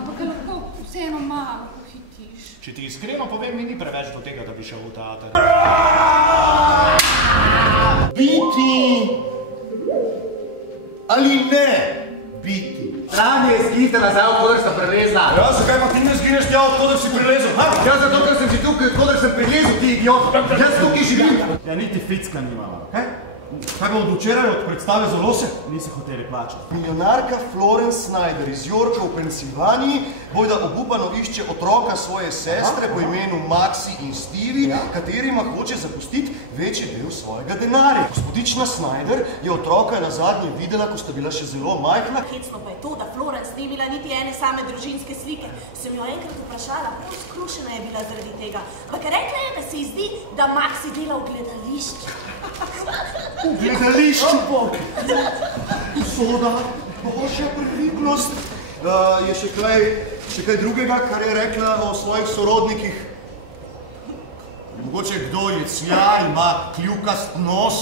Ampak lahko vseeno malo pohitiš. Če ti iskreno povem, mi ni preveč do tega, da bi šel v teater. Biti ali ne biti? Rani je skite nazaj, odkudar sem prilezla. Ja, zakaj pa ti ne zgineš tja, odkudar si prilezel? Ja, zato, ker sem si tukaj, odkudar sem prilezel, ti idiot. Jaz tukaj živim. Ja, niti ficka nimala, kaj? Kaj bo od včeraj od predstave za lose? Niso hoteli plačati. Milionarka Florence Snyder iz Yorka v Pensilvaniji bojda obupano išče otroka svoje sestre po imenu Maxi in Stevie, katerima hoče zapustiti večji del svojega denarja. Gospodična Snyder je otroka nazadnje videla, ko sta bila še zelo majhna. Hecno pa je to, da Florence ni imela niti ene same družinske slike. Sem jo enkrat vprašala, prav skrušena je bila zaradi tega. Ampak rekla je, da se ji zdi, da Maxi dela v gledališču. V gledališču, bog! Usoda, božja previdnost. Je še kaj drugega, kar je rekla o svojih sorodnikih? Mogoče kdo je clja, ima kljukast nos,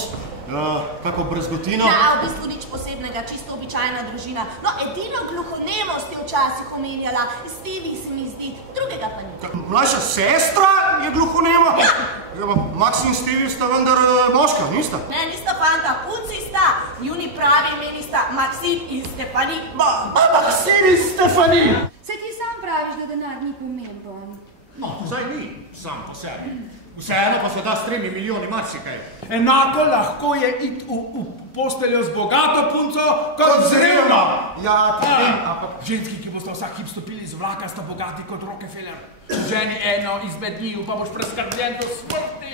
kako brzgotino? Ja, v bistvu nič posebnega, čisto običajna družina. No, edino gluhonemost je včasih omenjala, Stevie se mi zdi, drugega pa ni. Mlajša sestra je gluhonema? Ja, Max in Stevie sta vendar moška, nista? Ne, nista fanta, punci sta. Njuni pravi imeni sta Maxine in Stephanie. Maxine in Stephanie! Se ti sam praviš, da denar ni pomemben. No, zdaj ni sam po sebi. Vseeno pa se da s 3 milijoni marsikaj. Enako lahko je iti v posteljo z bogato punco, kot z revno. Ja, potem, ampak... Ženski, ki boste vsak hip stopili z vlaka, sta bogati kot Rockefeller. Ženi eno izmed njih, pa boš preskrbljen do smrti.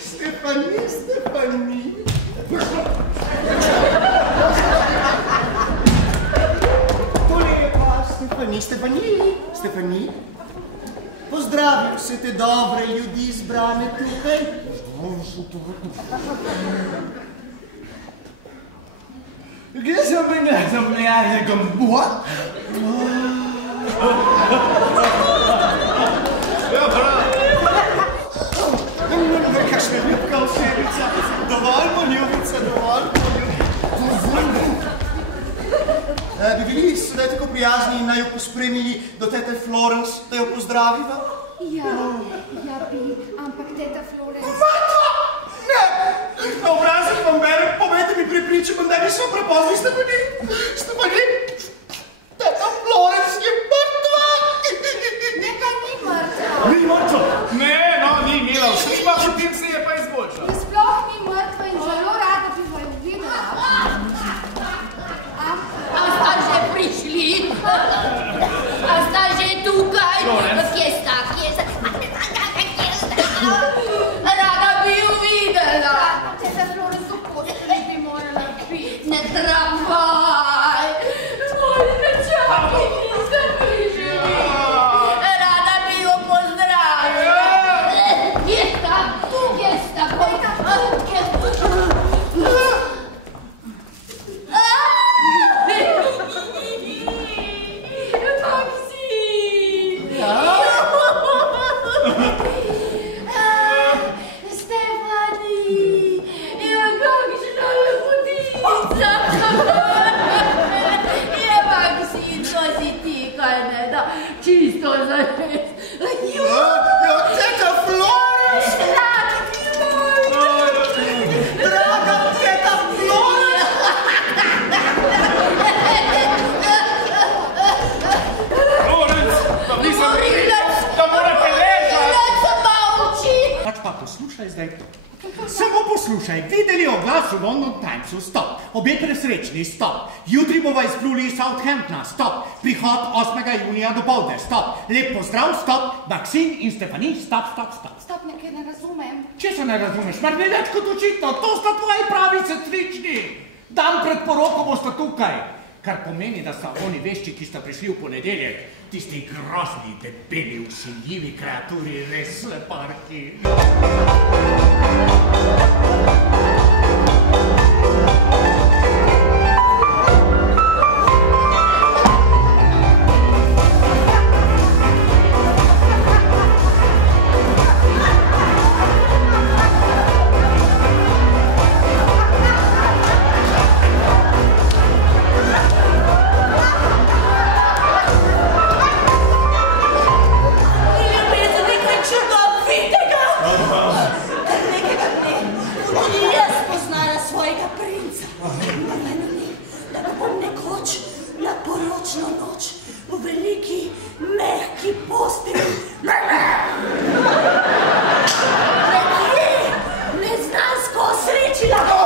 Stephanie, Stephanie. Tole je pa Stephanie. Pozdravim vse te dobre ljudi zbrane tukaj. Kje sem nekam bua? Ja, prav. Kakšna ljubka osebica. Dovolj poljubica, dovolj poljubica. Bi bili sedaj tako prijazni in naj jo pospremili do tete Florence, da jo pozdraviva? Ja bi, ampak teta Florence... Matva! Ne! Na obrazih vam berem, povejte mi prepričam, da bi se prepoznali Stephanie. Teta Florence je mrtva! Nekaj ni mrtva. Ni mrtva? Ne, no, ni mila, vsliva, potem se je pa izboljšala. Je sploh ni mrtva in zelo rada bi vaju videla. A sta že prišli? A sta že tukaj? Kje sta? Rada bi ju videla. Teta Florence v postelji bi morala biti. Ne tramvaj. Moji nečaki niste prišli. Rada bi ju pozdravila. Kje sta? Kje sta? Čisto zares. Ja, teta Florence! Dragi ti moj! Draga teta Florence! Florence, pa nisem rekel, da morate ležati. Morilec, molči! Pač pa poslušaj zdaj. Samo poslušaj, videli oglas v London Timesu, stop. Obe presrečni, stop. Jutri bova izpluli iz Southamptona, stop. Prihod 8. junija do povdne, stop. Lep pozdrav, stop. Maxine in Stephanie, stop. Stop, nekaj ne razumem. Če se ne razumeš, mar ne več kot očitno, to sta tvoji pravi sestrični. Dan pred poroko bosta tukaj. Kar pomeni, da sta oni vešči, ki sta prišli v ponedeljek, tisti grozni, debeli, vsiljivi kreaturi, res sleparki. nočno noč v veliki, mehki posteli. Nekje neznansko osrečila